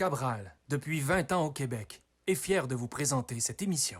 Cabral, depuis 20 ans au Québec, est fier de vous présenter cette émission.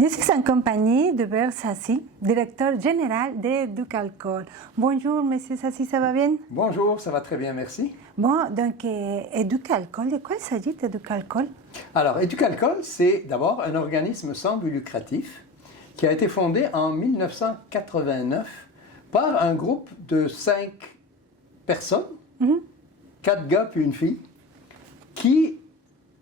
Je suis en compagnie de Bert Sassi, directeur général d'Éducalcool. Bonjour, monsieur Sassi, ça va bien? Bonjour, ça va très bien, merci. Bon, donc, Éducalcool, de quoi il s'agit d'Éducalcool? Alors, Éducalcool, c'est d'abord un organisme sans but lucratif qui a été fondé en 1989 par un groupe de 5 personnes, 4 gars puis une fille, qui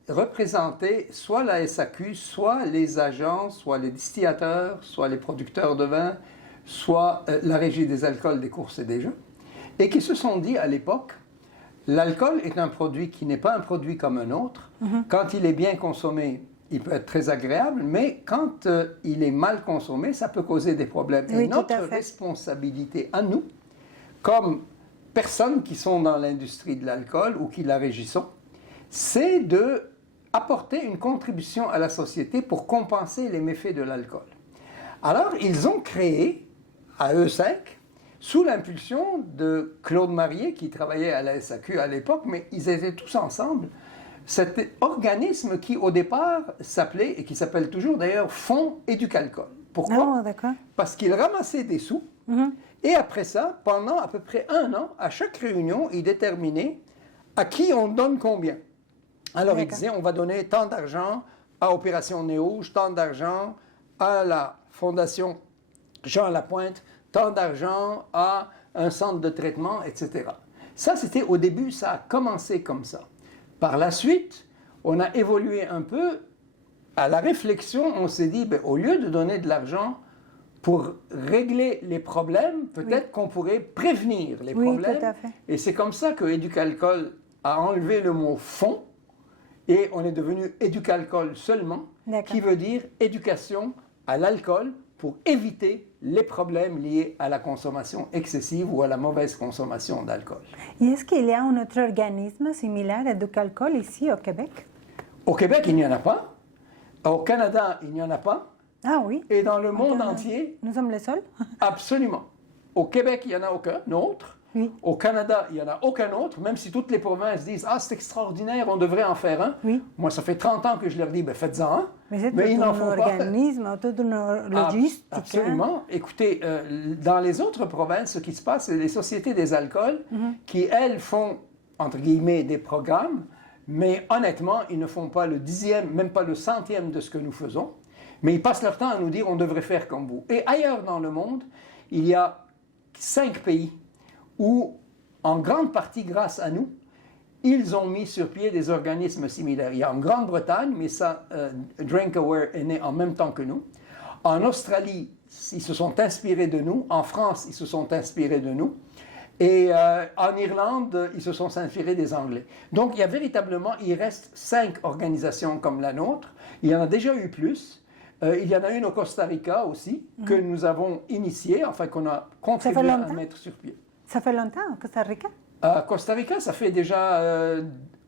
représenter soit la SAQ, soit les agents, soit les distillateurs, soit les producteurs de vin, soit la Régie des alcools, des courses et des jeux, et qui se sont dit à l'époque, l'alcool est un produit qui n'est pas un produit comme un autre. Quand il est bien consommé, il peut être très agréable, mais quand il est mal consommé, ça peut causer des problèmes. Oui, et notre responsabilité à nous, comme personnes qui sont dans l'industrie de l'alcool ou qui la régissons, c'est de apporter une contribution à la société pour compenser les méfaits de l'alcool. Alors, ils ont créé, à eux 5, sous l'impulsion de Claude Marié, qui travaillait à la SAQ à l'époque, mais ils étaient tous ensemble, cet organisme qui, au départ, s'appelait, et qui s'appelle toujours d'ailleurs, Fonds Éducalcool. Pourquoi? Parce qu'ils ramassaient des sous, et après ça, pendant à peu près 1 an, à chaque réunion, ils déterminaient à qui on donne combien. Alors, il disait, on va donner tant d'argent à Opération Nez-Rouge, tant d'argent à la Fondation Jean Lapointe, tant d'argent à un centre de traitement, etc. Ça, c'était au début, ça a commencé comme ça. Par la suite, on a évolué un peu. À la réflexion, on s'est dit, ben, au lieu de donner de l'argent pour régler les problèmes, peut-être qu'on pourrait prévenir les problèmes. Tout à fait. Et c'est comme ça que Éducalcool a enlevé le mot « fonds » et on est devenu Éducalcool seulement, qui veut dire éducation à l'alcool pour éviter les problèmes liés à la consommation excessive ou à la mauvaise consommation d'alcool. Et est-ce qu'il y a un autre organisme similaire à Éducalcool ici au Québec? Au Québec, il n'y en a pas. Au Canada, il n'y en a pas. Ah oui? Et dans le monde entier? Nous sommes les seuls? Absolument. Au Québec, il n'y en a aucun autre. Oui. Au Canada, il n'y en a aucun autre, même si toutes les provinces disent « Ah, c'est extraordinaire, on devrait en faire un. » Oui. Moi, ça fait 30 ans que je leur dis « Ben, faites-en un. » Mais c'est ils n'en font pas. un organisme, toute une logistique. Absolument. Écoutez, dans les autres provinces, ce qui se passe, c'est les sociétés des alcools qui, elles, font, entre guillemets, des programmes, mais honnêtement, ils ne font pas le 10e, même pas le 100e de ce que nous faisons, mais ils passent leur temps à nous dire « On devrait faire comme vous. » Et ailleurs dans le monde, il y a 5 pays où, en grande partie grâce à nous, ils ont mis sur pied des organismes similaires. Il y a en Grande-Bretagne, mais ça, Drinkaware est né en même temps que nous. En Australie, ils se sont inspirés de nous. En France, ils se sont inspirés de nous. Et en Irlande, ils se sont inspirés des Anglais. Donc, il y a véritablement, il reste 5 organisations comme la nôtre. Il y en a déjà eu plus. Il y en a une au Costa Rica aussi, que nous avons initiée, enfin qu'on a contribué à mettre sur pied. Ça fait longtemps au Costa Rica? Costa Rica, ça fait déjà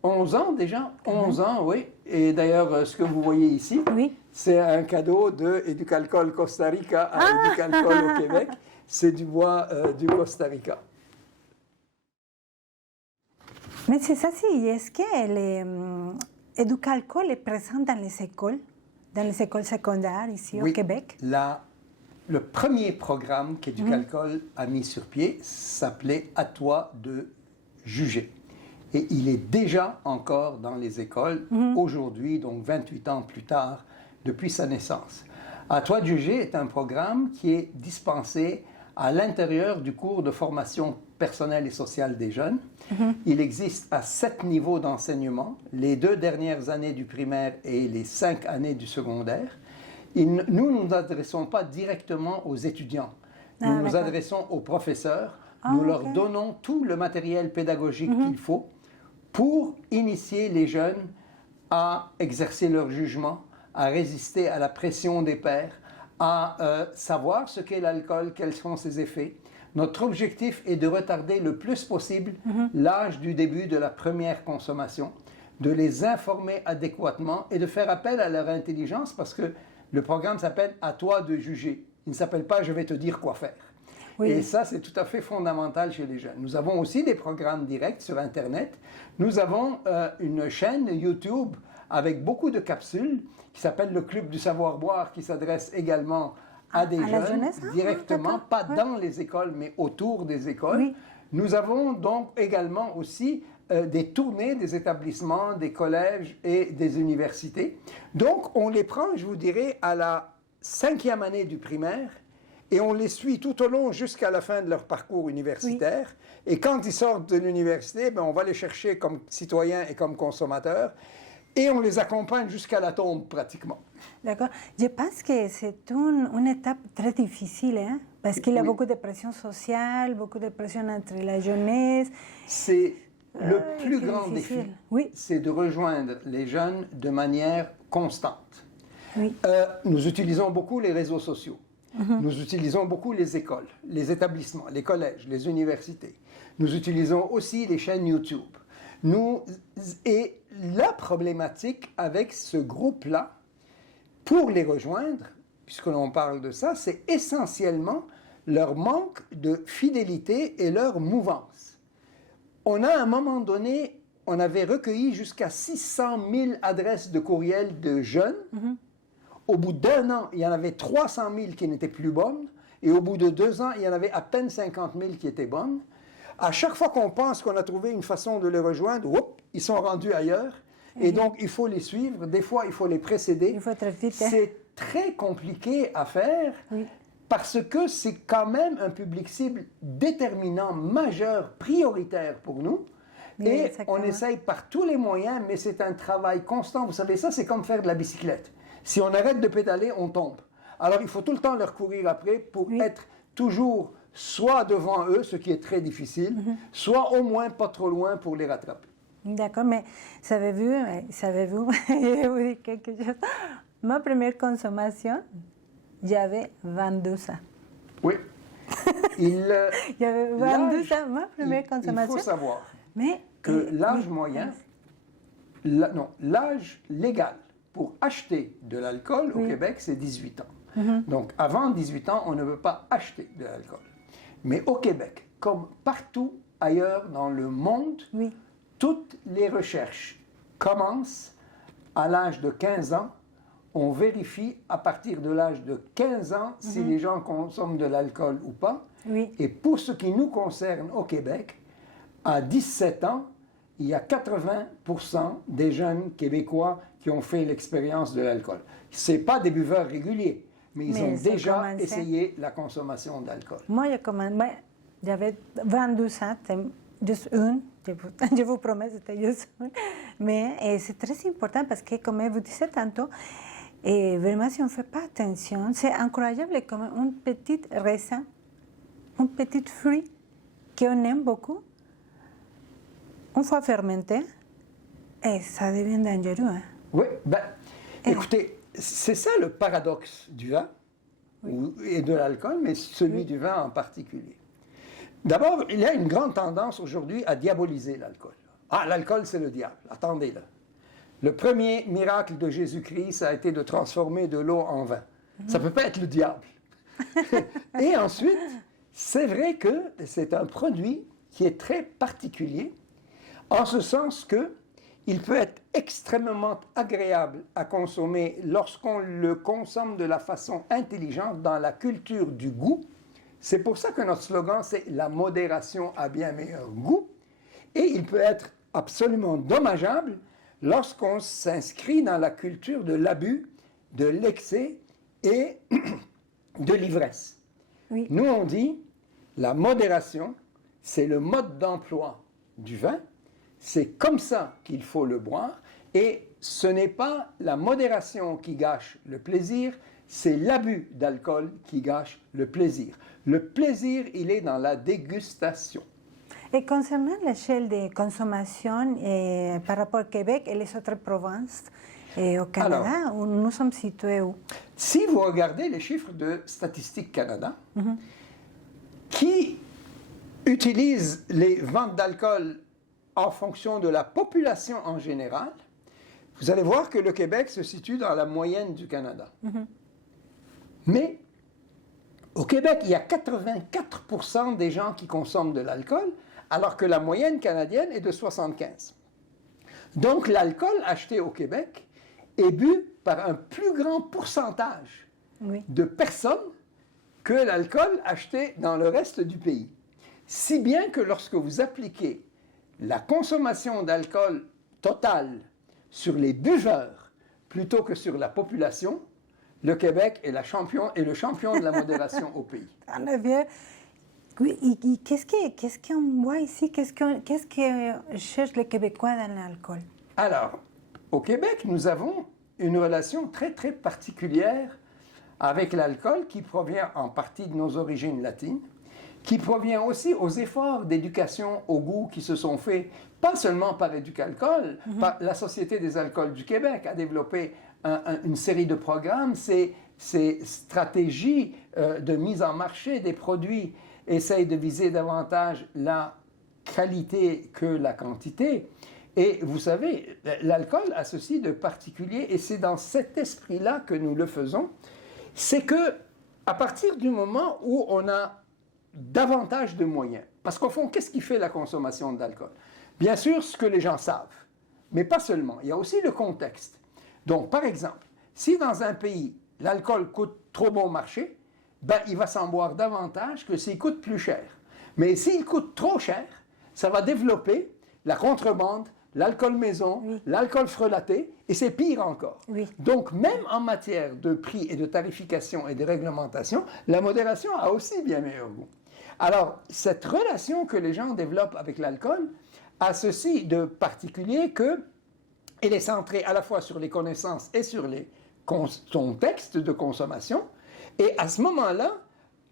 11 ans déjà. 11 ans, oui. Et d'ailleurs, ce que vous voyez ici, c'est un cadeau de Éducalcool Costa Rica à Éducalcool au Québec. C'est du bois du Costa Rica. Mais c'est ça, si. Est-ce que Éducalcool est présent dans les écoles secondaires ici au Québec? Le premier programme qu'Éducalcool a mis sur pied s'appelait « À toi de juger ». Et il est déjà encore dans les écoles, aujourd'hui, donc 28 ans plus tard, depuis sa naissance. À toi de juger est un programme qui est dispensé à l'intérieur du cours de formation personnelle et sociale des jeunes. Il existe à 7 niveaux d'enseignement, les 2 dernières années du primaire et les 5 années du secondaire. Nous ne nous adressons pas directement aux étudiants. Nous nous adressons aux professeurs. Nous leur donnons tout le matériel pédagogique qu'il faut pour initier les jeunes à exercer leur jugement, à résister à la pression des pairs, à savoir ce qu'est l'alcool, quels sont ses effets. Notre objectif est de retarder le plus possible l'âge du début de la première consommation, de les informer adéquatement et de faire appel à leur intelligence parce que le programme s'appelle « À toi de juger ». Il ne s'appelle pas « Je vais te dire quoi faire ». Oui. Et ça, c'est tout à fait fondamental chez les jeunes. Nous avons aussi des programmes directs sur Internet. Nous avons une chaîne YouTube avec beaucoup de capsules qui s'appelle le Club du Savoir-Boire, qui s'adresse également à des jeunes, jeunesse, directement, pas dans les écoles, mais autour des écoles. Oui. Nous avons donc également aussi des tournées des établissements, des collèges et des universités. Donc, on les prend, je vous dirais, à la 5e année du primaire, et on les suit tout au long jusqu'à la fin de leur parcours universitaire. Oui. Et quand ils sortent de l'université, on va les chercher comme citoyens et comme consommateurs. Et on les accompagne jusqu'à la tombe, pratiquement. D'accord. Je pense que c'est une étape très difficile, hein, parce qu'il y a beaucoup de pression sociale, beaucoup de pression entre la jeunesse. C'est le plus grand défi, c'est de rejoindre les jeunes de manière constante. Oui. Nous utilisons beaucoup les réseaux sociaux. Nous utilisons beaucoup les écoles, les établissements, les collèges, les universités. Nous utilisons aussi les chaînes YouTube. Et la problématique avec ce groupe-là, pour les rejoindre, puisque l'on parle de ça, c'est essentiellement leur manque de fidélité et leur mouvance. On a à un moment donné, on avait recueilli jusqu'à 600 000 adresses de courriel de jeunes. Au bout d'1 an, il y en avait 300 000 qui n'étaient plus bonnes. Et au bout de 2 ans, il y en avait à peine 50 000 qui étaient bonnes. À chaque fois qu'on pense qu'on a trouvé une façon de les rejoindre, ils sont rendus ailleurs. Et donc, il faut les suivre. Des fois, il faut les précéder. Il faut être vite. C'est très compliqué à faire parce que c'est quand même un public cible déterminant, majeur, prioritaire pour nous. Et on essaye par tous les moyens, mais c'est un travail constant. Vous savez, ça, c'est comme faire de la bicyclette. Si on arrête de pédaler, on tombe. Alors, il faut tout le temps leur courir après pour être toujours soit devant eux, ce qui est très difficile, soit au moins pas trop loin pour les rattraper. D'accord, mais savez-vous, je vais vous dire quelque chose. Ma première consommation, j'avais 22 ans. Oui. J'avais 22 ans, ma première consommation. Il faut savoir que l'âge moyen, l'âge légal pour acheter de l'alcool au Québec, c'est 18 ans. Donc, avant 18 ans, on ne veut pas acheter de l'alcool. Mais au Québec, comme partout ailleurs dans le monde, toutes les recherches commencent à l'âge de 15 ans. On vérifie à partir de l'âge de 15 ans si les gens consomment de l'alcool ou pas. Et pour ce qui nous concerne au Québec, à 17 ans, il y a 80% des jeunes Québécois qui ont fait l'expérience de l'alcool. Ce n'est pas des buveurs réguliers, mais ils ont déjà essayé la consommation d'alcool. Moi, j'avais 22 ans, juste une, je vous promets, c'était juste une. Mais c'est très important parce que, comme vous disiez tantôt, vraiment, si on ne fait pas attention, c'est incroyable comme un petit raisin, un petit fruit qu'on aime beaucoup, une fois fermenté, et ça devient dangereux. Hein? Oui, écoutez, c'est ça le paradoxe du vin et de l'alcool, mais celui du vin en particulier. D'abord, il y a une grande tendance aujourd'hui à diaboliser l'alcool. Ah, l'alcool, c'est le diable. Attendez-le. Le premier miracle de Jésus-Christ, ça a été de transformer de l'eau en vin. Ça ne peut pas être le diable. Et ensuite, c'est vrai que c'est un produit qui est très particulier, en ce sens qu'il peut être extrêmement agréable à consommer lorsqu'on le consomme de la façon intelligente, dans la culture du goût. C'est pour ça que notre slogan, c'est « La modération a bien meilleur goût ». Et il peut être absolument dommageable lorsqu'on s'inscrit dans la culture de l'abus, de l'excès et de l'ivresse. Oui. Nous, on dit, la modération, c'est le mode d'emploi du vin, c'est comme ça qu'il faut le boire, et ce n'est pas la modération qui gâche le plaisir, c'est l'abus d'alcool qui gâche le plaisir. Le plaisir, il est dans la dégustation. Et concernant l'échelle de consommation par rapport au Québec et les autres provinces au Canada, nous sommes situés où? Si vous regardez les chiffres de Statistique Canada, qui utilisent les ventes d'alcool en fonction de la population en général, vous allez voir que le Québec se situe dans la moyenne du Canada. Mais au Québec, il y a 84% des gens qui consomment de l'alcool, alors que la moyenne canadienne est de 75%. Donc l'alcool acheté au Québec est bu par un plus grand pourcentage de personnes que l'alcool acheté dans le reste du pays. Si bien que lorsque vous appliquez la consommation d'alcool totale sur les buveurs plutôt que sur la population, le Québec est le champion de la modération au pays. En effet. Oui, et qu'est-ce qu'on voit ici? Qu'est-ce que cherchent les Québécois dans l'alcool? Alors, au Québec, nous avons une relation très, très particulière avec l'alcool qui provient en partie de nos origines latines, qui provient aussi aux efforts d'éducation au goût qui se sont faits, pas seulement par Éducalcool, par la Société des alcools du Québec a développé une série de programmes, ces stratégies de mise en marché des produits essayent de viser davantage la qualité que la quantité. Et vous savez, l'alcool a ceci de particulier, et c'est dans cet esprit-là que nous le faisons, c'est que à partir du moment où on a davantage de moyens, parce qu'au fond, qu'est-ce qui fait la consommation d'alcool? Bien sûr, ce que les gens savent, mais pas seulement. Il y a aussi le contexte. Donc, par exemple, si dans un pays, l'alcool coûte trop bon marché, ben, il va s'en boire davantage que s'il coûte plus cher. Mais s'il coûte trop cher, ça va développer la contrebande, l'alcool maison, l'alcool frelaté, et c'est pire encore. Donc, même en matière de prix et de tarification et de réglementation, la modération a aussi bien meilleur goût. Alors, cette relation que les gens développent avec l'alcool a ceci de particulier que elle est centrée à la fois sur les connaissances et sur les contextes de consommation. Et à ce moment-là,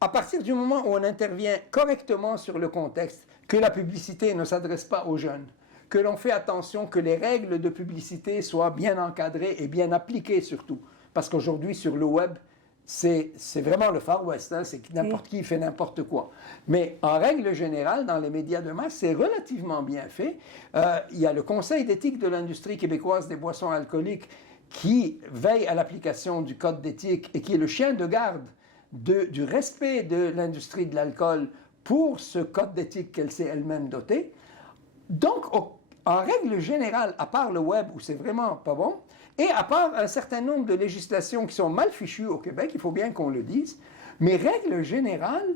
à partir du moment où on intervient correctement sur le contexte, que la publicité ne s'adresse pas aux jeunes, que l'on fait attention que les règles de publicité soient bien encadrées et bien appliquées surtout. Parce qu'aujourd'hui, sur le web, c'est vraiment le Far West, hein, c'est que n'importe qui fait n'importe quoi. Mais en règle générale, dans les médias de masse, c'est relativement bien fait. Il y a le Conseil d'éthique de l'industrie québécoise des boissons alcooliques qui veille à l'application du code d'éthique et qui est le chien de garde du respect de l'industrie de l'alcool pour ce code d'éthique qu'elle s'est elle-même dotée. Donc, en règle générale, à part le web où c'est vraiment pas bon, et à part un certain nombre de législations qui sont mal fichues au Québec, il faut bien qu'on le dise, mais règle générale,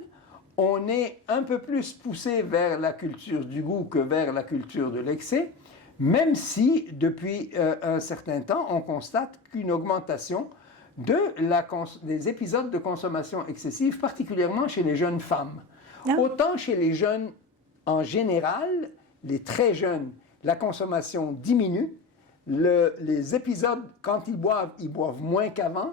on est un peu plus poussé vers la culture du goût que vers la culture de l'excès, même si depuis un certain temps, on constate qu'une augmentation des épisodes de consommation excessive, particulièrement chez les jeunes femmes. Autant chez les jeunes en général, les très jeunes, la consommation diminue, les épisodes, quand ils boivent moins qu'avant,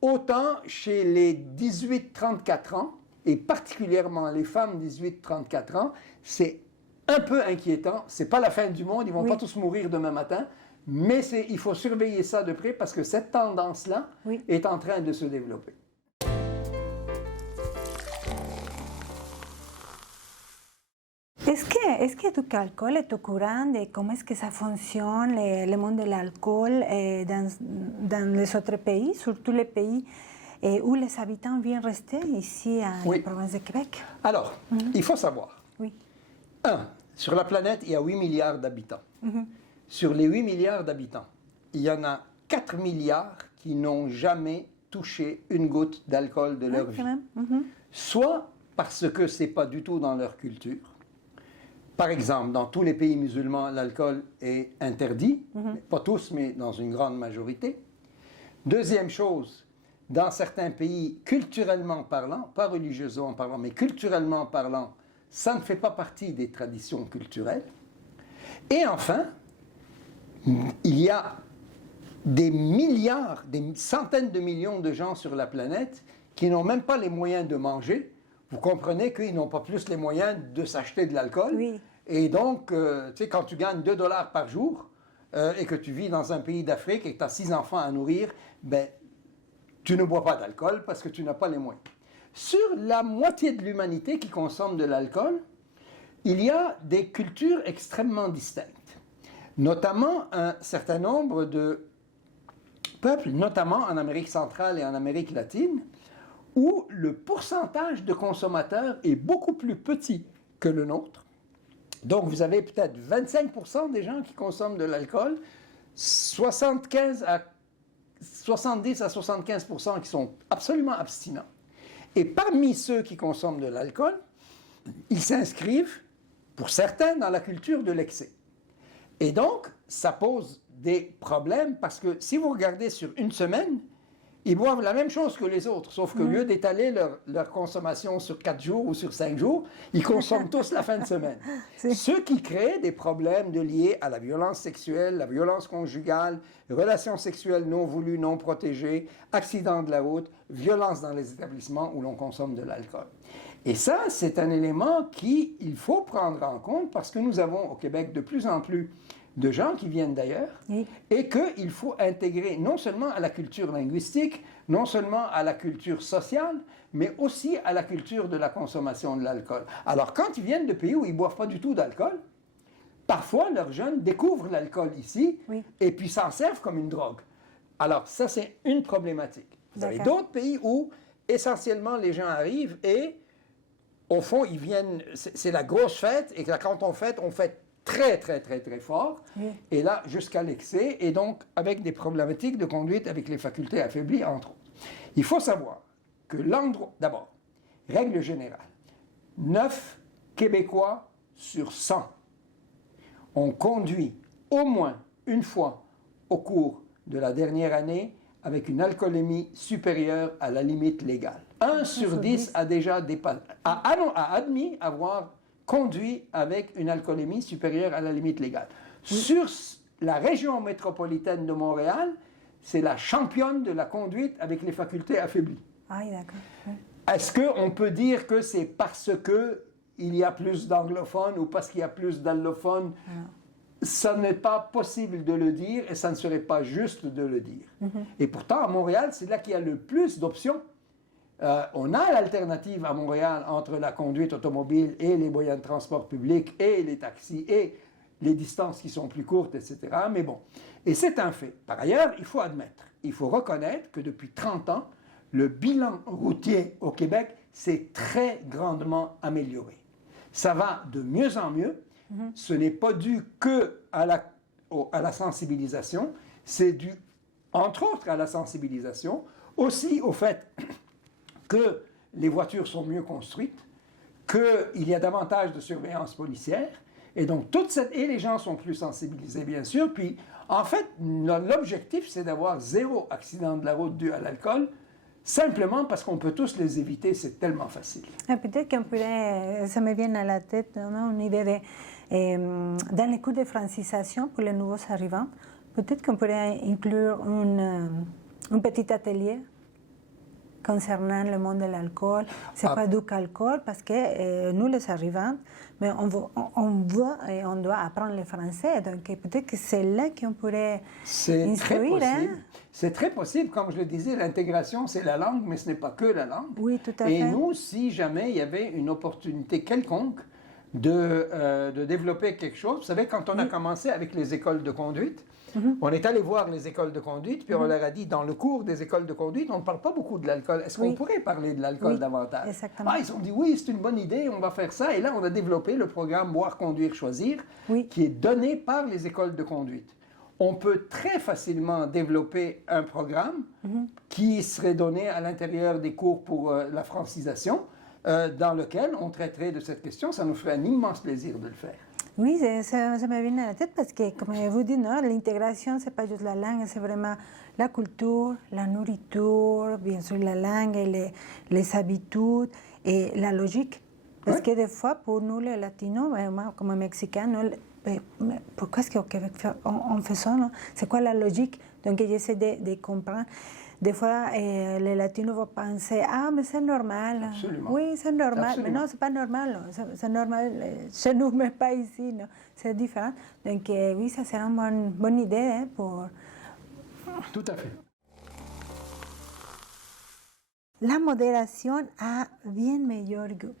autant chez les 18-34 ans, et particulièrement les femmes 18-34 ans, c'est un peu inquiétant. Ce n'est pas la fin du monde, ils ne vont pas tous mourir demain matin, mais il faut surveiller ça de près parce que cette tendance-là est en train de se développer. Est-ce que Éducalcool est au courant de comment est-ce que ça fonctionne, le monde de l'alcool dans les autres pays, surtout les pays où les habitants viennent rester ici à la province de Québec? Alors, il faut savoir. Sur la planète, il y a 8 milliards d'habitants. Sur les 8 milliards d'habitants, il y en a 4 milliards qui n'ont jamais touché une goutte d'alcool de leur vie. Soit parce que ce n'est pas du tout dans leur culture, Par exemple, dans tous les pays musulmans, l'alcool est interdit, pas tous, mais dans une grande majorité. Deuxième chose, dans certains pays, culturellement parlant, pas religieusement parlant, mais culturellement parlant, ça ne fait pas partie des traditions culturelles. Et enfin, il y a des milliards, des centaines de millions de gens sur la planète qui n'ont même pas les moyens de manger. Vous comprenez qu'ils n'ont pas plus les moyens de s'acheter de l'alcool. Oui. Et donc, tu sais, quand tu gagnes 2 $ par jour et que tu vis dans un pays d'Afrique et que tu as 6 enfants à nourrir, ben, tu ne bois pas d'alcool parce que tu n'as pas les moyens. Sur la moitié de l'humanité qui consomme de l'alcool, il y a des cultures extrêmement distinctes. Notamment un certain nombre de peuples, notamment en Amérique centrale et en Amérique latine, où le pourcentage de consommateurs est beaucoup plus petit que le nôtre. Donc, vous avez peut-être 25% des gens qui consomment de l'alcool, 70 à 75% qui sont absolument abstinents. Et parmi ceux qui consomment de l'alcool, ils s'inscrivent, pour certains, dans la culture de l'excès. Et donc, ça pose des problèmes parce que si vous regardez sur une semaine, ils boivent la même chose que les autres, sauf qu'au lieu d'étaler leur consommation sur 4 jours ou sur 5 jours, ils consomment tous la fin de semaine. Ce qui crée des problèmes liés à la violence sexuelle, la violence conjugale, relations sexuelles non voulues, non protégées, accidents de la route, violence dans les établissements où l'on consomme de l'alcool. Et ça, c'est un élément qu'il faut prendre en compte parce que nous avons au Québec de plus en plus de gens qui viennent d'ailleurs et qu'il faut intégrer non seulement à la culture linguistique, non seulement à la culture sociale, mais aussi à la culture de la consommation de l'alcool. Alors, quand ils viennent de pays où ils ne boivent pas du tout d'alcool, parfois leurs jeunes découvrent l'alcool ici et puis s'en servent comme une drogue. Alors, ça, c'est une problématique. Vous avez d'autres pays où, essentiellement, les gens arrivent et, au fond, ils viennent... C'est la grosse fête et quand on fête très, très, très, très fort, et là, jusqu'à l'excès, et donc avec des problématiques de conduite avec les facultés affaiblies, entre autres. Il faut savoir que l'endroit, d'abord, règle générale, 9 Québécois sur 100 ont conduit au moins une fois au cours de la dernière année avec une alcoolémie supérieure à la limite légale. 1 sur 10 a déjà a admis avoir conduit avec une alcoolémie supérieure à la limite légale. Sur la région métropolitaine de Montréal, c'est la championne de la conduite avec les facultés affaiblies. Ah, d'accord. Est-ce qu'on peut dire que c'est parce qu'il y a plus d'anglophones ou parce qu'il y a plus d'allophones? Ça n'est pas possible de le dire et ça ne serait pas juste de le dire. Et pourtant, à Montréal, c'est là qu'il y a le plus d'options. On a l'alternative à Montréal entre la conduite automobile et les moyens de transport public et les taxis et les distances qui sont plus courtes, etc. Mais bon, et c'est un fait. Par ailleurs, il faut admettre, il faut reconnaître que depuis 30 ans, le bilan routier au Québec s'est très grandement amélioré. Ça va de mieux en mieux. Ce n'est pas dû que à la sensibilisation, c'est dû, entre autres, à la sensibilisation, aussi au fait que les voitures sont mieux construites, qu'il y a davantage de surveillance policière, et donc et les gens sont plus sensibilisés, bien sûr. Puis, en fait, l'objectif, c'est d'avoir 0 accident de la route dû à l'alcool, simplement parce qu'on peut tous les éviter, c'est tellement facile. Peut-être qu'on pourrait, ça me vient à la tête, une idée dans les cours de francisation pour les nouveaux arrivants, peut-être qu'on pourrait inclure un petit atelier concernant le monde de l'alcool. C'est pas du qu'alcool parce que nous, les arrivants, mais on veut et on doit apprendre le français. Donc peut-être que c'est là qu'on pourrait instruire. Très possible. C'est très possible. Comme je le disais, l'intégration, c'est la langue, mais ce n'est pas que la langue. Oui, tout à fait. Et nous, si jamais il y avait une opportunité quelconque de développer quelque chose, vous savez, quand on a commencé avec les écoles de conduite, on est allé voir les écoles de conduite, puis on leur a dit, dans le cours des écoles de conduite, on ne parle pas beaucoup de l'alcool. Est-ce qu'on pourrait parler de l'alcool davantage? Exactement. Ah, ils ont dit, oui, c'est une bonne idée, on va faire ça. Et là, on a développé le programme Boire, Conduire, Choisir, qui est donné par les écoles de conduite. On peut très facilement développer un programme qui serait donné à l'intérieur des cours pour la francisation, dans lequel on traiterait de cette question. Ça nous ferait un immense plaisir de le faire. Oui, ça me vient à la tête parce que, comme vous dites, non, l'intégration, ce n'est pas juste la langue, c'est vraiment la culture, la nourriture, bien sûr la langue, et les habitudes et la logique. Parce que des fois, pour nous, les latinos, moi, comme mexicains, pourquoi est-ce qu'au Québec, on fait ça? C'est quoi la logique? Donc, j'essaie de comprendre. Des fois, les latinos vont penser, ah, mais c'est normal. Absolument. Oui, c'est normal. Absolument. Mais non, c'est pas normal. C'est normal chez nous, mais pas ici. C'est différent. Donc, oui, ça c'est une bonne idée pour... Tout à fait. La modération a bien meilleur goût.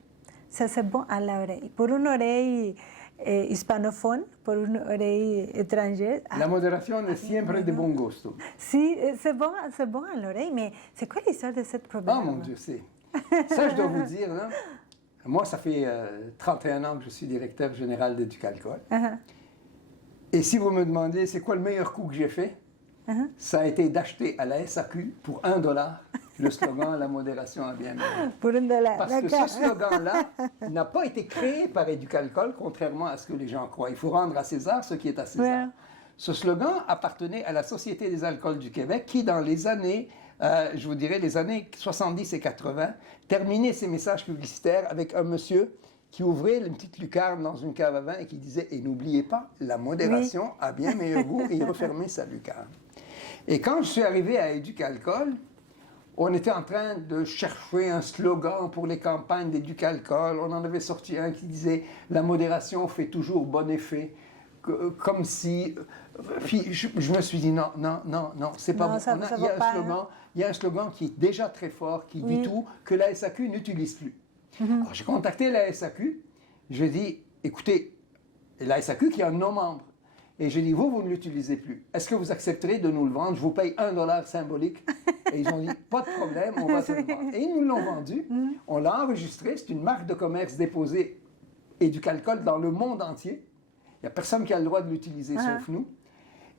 Ça, c'est bon à l'oreille. Pour une oreille hispanophone, pour une oreille étrangère... La modération est siempre de bon gusto. Si, c'est bon à l'oreille, mais c'est quoi l'histoire de ce problème? Ah, mon Dieu, c'est... Ça, je dois vous dire, là, moi, ça fait 31 ans que je suis directeur général d'Éducalcool. Et si vous me demandez, c'est quoi le meilleur coup que j'ai fait? Ça a été d'acheter à la SAQ pour $1 le slogan « La modération a bien meilleur ». Pour $1, Parce que ce slogan-là n'a pas été créé par Éducalcool, contrairement à ce que les gens croient. Il faut rendre à César ce qui est à César. Ouais. Ce slogan appartenait à la Société des alcools du Québec qui, dans les années, je vous dirais, les années 70 et 80, terminait ses messages publicitaires avec un monsieur qui ouvrait une petite lucarne dans une cave à vin et qui disait « Et n'oubliez pas, la modération a bien meilleur goût » et il refermait sa lucarne. Et quand je suis arrivé à Éducalcool, on était en train de chercher un slogan pour les campagnes d'Éducalcool. On en avait sorti un qui disait « La modération fait toujours bon effet ». Comme si... Puis je me suis dit non, c'est pas Non, bon. ça Il y a va pas, un slogan, il y a un slogan qui est déjà très fort, qui dit tout, que la SAQ n'utilise plus. Alors j'ai contacté la SAQ, je dis, écoutez, la SAQ qui a nos membres, et j'ai dit, vous ne l'utilisez plus. Est-ce que vous accepterez de nous le vendre? Je vous paye $1 symbolique. Et ils ont dit, pas de problème, on va te le vendre. Et ils nous l'ont vendu, on l'a enregistré, c'est une marque de commerce déposée Éducalcool dans le monde entier. Il n'y a personne qui a le droit de l'utiliser sauf nous.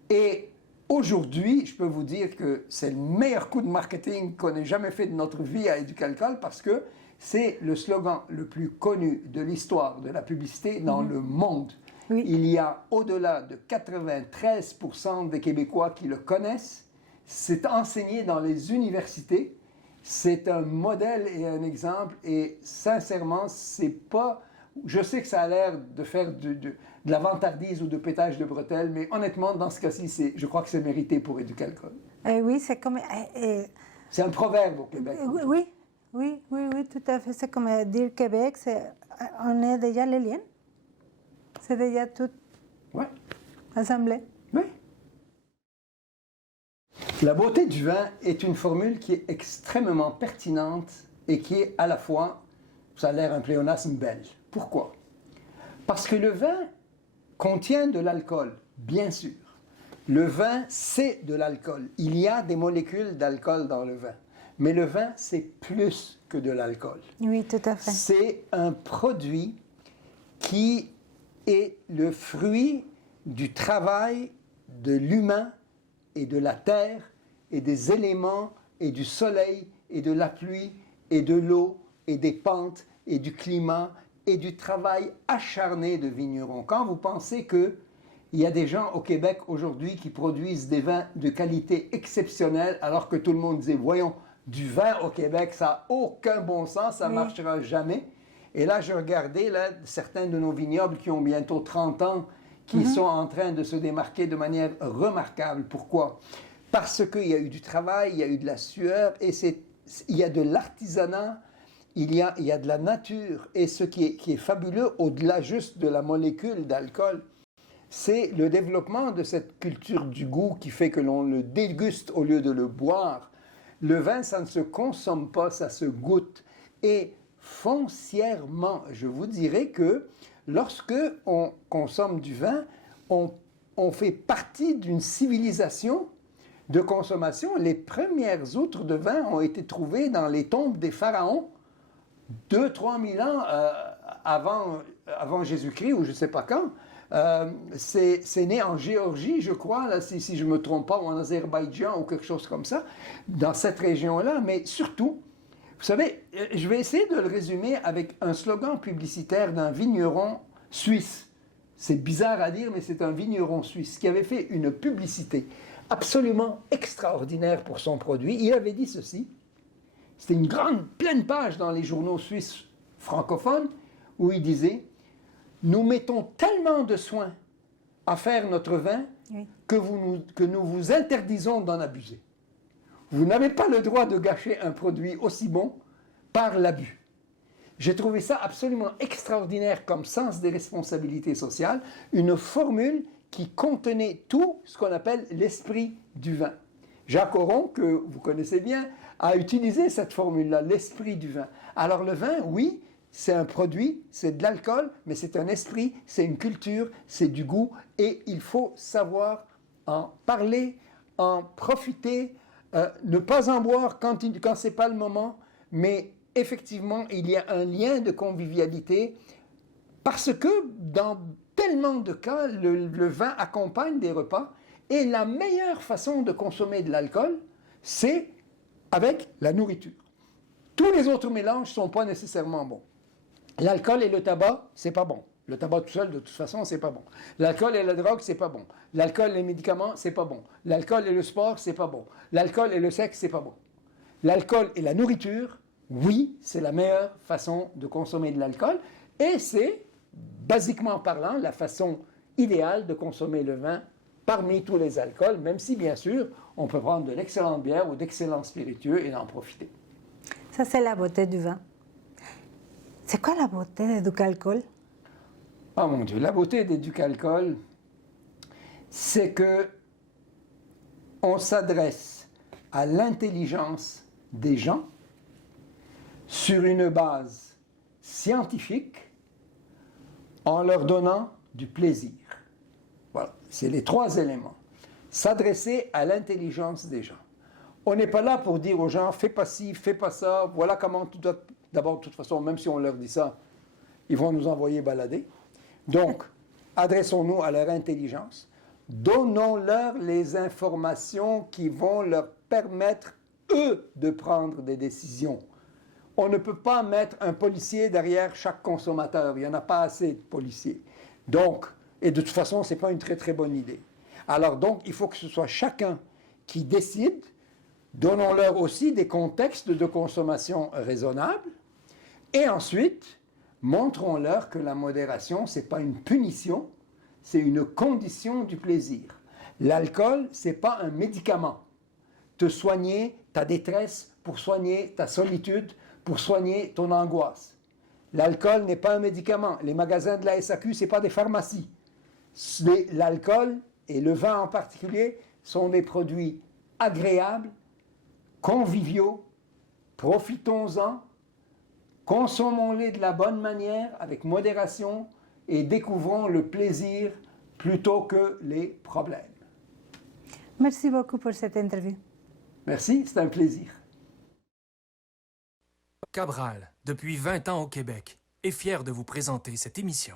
Et aujourd'hui, je peux vous dire que c'est le meilleur coup de marketing qu'on ait jamais fait de notre vie à Éducalcool parce que c'est le slogan le plus connu de l'histoire de la publicité dans le monde. Oui. Il y a au-delà de 93% des Québécois qui le connaissent. C'est enseigné dans les universités. C'est un modèle et un exemple. Et sincèrement, c'est pas... Je sais que ça a l'air de faire de la vantardise ou de pétage de bretelles, mais honnêtement, dans ce cas-ci, je crois que c'est mérité pour Éducalcool. Oui, c'est comme... C'est un proverbe au Québec. Oui, tout à fait. C'est comme dire Québec, on est déjà les liens. C'est déjà tout assemblé. Oui. La beauté du vin est une formule qui est extrêmement pertinente et qui est à la fois, ça a l'air un pléonasme, belle. Pourquoi? Parce que le vin contient de l'alcool, bien sûr. Le vin, c'est de l'alcool. Il y a des molécules d'alcool dans le vin. Mais le vin, c'est plus que de l'alcool. Oui, tout à fait. C'est un produit qui est le fruit du travail de l'humain et de la terre et des éléments et du soleil et de la pluie et de l'eau et des pentes et du climat et du travail acharné de vignerons. Quand vous pensez qu'il y a des gens au Québec aujourd'hui qui produisent des vins de qualité exceptionnelle alors que tout le monde disait, voyons, du vin au Québec, ça n'a aucun bon sens, ça ne marchera jamais. Et là, je regardais certains de nos vignobles qui ont bientôt 30 ans, qui sont en train de se démarquer de manière remarquable. Pourquoi? Parce qu'il y a eu du travail, il y a eu de la sueur, et il y a de l'artisanat, il y a de la nature. Et ce qui est fabuleux, au-delà juste de la molécule d'alcool, c'est le développement de cette culture du goût qui fait que l'on le déguste au lieu de le boire. Le vin, ça ne se consomme pas, ça se goûte. Et foncièrement, je vous dirais que lorsque on consomme du vin, on fait partie d'une civilisation de consommation. Les premières outres de vin ont été trouvées dans les tombes des pharaons 2-3 000 ans avant Jésus-Christ, ou je ne sais pas quand. C'est né en Géorgie, je crois, là, si je ne me trompe pas, ou en Azerbaïdjan, ou quelque chose comme ça, dans cette région-là. Mais surtout, vous savez, je vais essayer de le résumer avec un slogan publicitaire d'un vigneron suisse. c'est bizarre à dire, mais c'est un vigneron suisse qui avait fait une publicité absolument extraordinaire pour son produit. Il avait dit ceci, c'était une grande, pleine page dans les journaux suisses francophones, où il disait « Nous mettons tellement de soin à faire notre vin Oui. que nous vous interdisons d'en abuser. Vous n'avez pas le droit de gâcher un produit aussi bon par l'abus. » J'ai trouvé ça absolument extraordinaire comme sens des responsabilités sociales, une formule qui contenait tout ce qu'on appelle l'esprit du vin. Jacques Auron, que vous connaissez bien, a utilisé cette formule-là, l'esprit du vin. Alors le vin, oui, c'est un produit, c'est de l'alcool, mais c'est un esprit, c'est une culture, c'est du goût, et il faut savoir en parler, en profiter, ne pas en boire quand ce n'est pas le moment, mais effectivement, il y a un lien de convivialité parce que dans tellement de cas, le vin accompagne des repas et la meilleure façon de consommer de l'alcool, c'est avec la nourriture. Tous les autres mélanges ne sont pas nécessairement bons. L'alcool et le tabac, c'est pas bon. Le tabac tout seul, de toute façon, c'est pas bon. L'alcool et la drogue, c'est pas bon. L'alcool et les médicaments, c'est pas bon. L'alcool et le sport, c'est pas bon. L'alcool et le sexe, c'est pas bon. L'alcool et la nourriture, oui, c'est la meilleure façon de consommer de l'alcool et c'est, basiquement parlant, la façon idéale de consommer le vin parmi tous les alcools, même si, bien sûr, on peut prendre de l'excellente bière ou d'excellents spiritueux et en profiter. Ça, c'est la beauté du vin. C'est quoi la beauté du alcool? Oh mon Dieu, la beauté des Ducalcool, c'est que on s'adresse à l'intelligence des gens sur une base scientifique en leur donnant du plaisir. Voilà, c'est les trois éléments. S'adresser à l'intelligence des gens. On n'est pas là pour dire aux gens, fais pas ci, fais pas ça, voilà comment tu dois... D'abord, de toute façon, même si on leur dit ça, ils vont nous envoyer balader. Donc, adressons-nous à leur intelligence. Donnons-leur les informations qui vont leur permettre, eux, de prendre des décisions. On ne peut pas mettre un policier derrière chaque consommateur. Il n'y en a pas assez de policiers. Donc, et de toute façon, ce n'est pas une très très bonne idée. Alors donc, il faut que ce soit chacun qui décide. Donnons-leur aussi des contextes de consommation raisonnables. Et ensuite, montrons-leur que la modération, ce n'est pas une punition, c'est une condition du plaisir. L'alcool, ce n'est pas un médicament. Te soigner ta détresse, pour soigner ta solitude, pour soigner ton angoisse. L'alcool n'est pas un médicament. Les magasins de la SAQ, ce n'est pas des pharmacies. L'alcool, et le vin en particulier, sont des produits agréables, conviviaux, profitons-en, consommons-les de la bonne manière, avec modération, et découvrons le plaisir plutôt que les problèmes. Merci beaucoup pour cette interview. Merci, c'est un plaisir. Cabral, depuis 20 ans au Québec, est fier de vous présenter cette émission.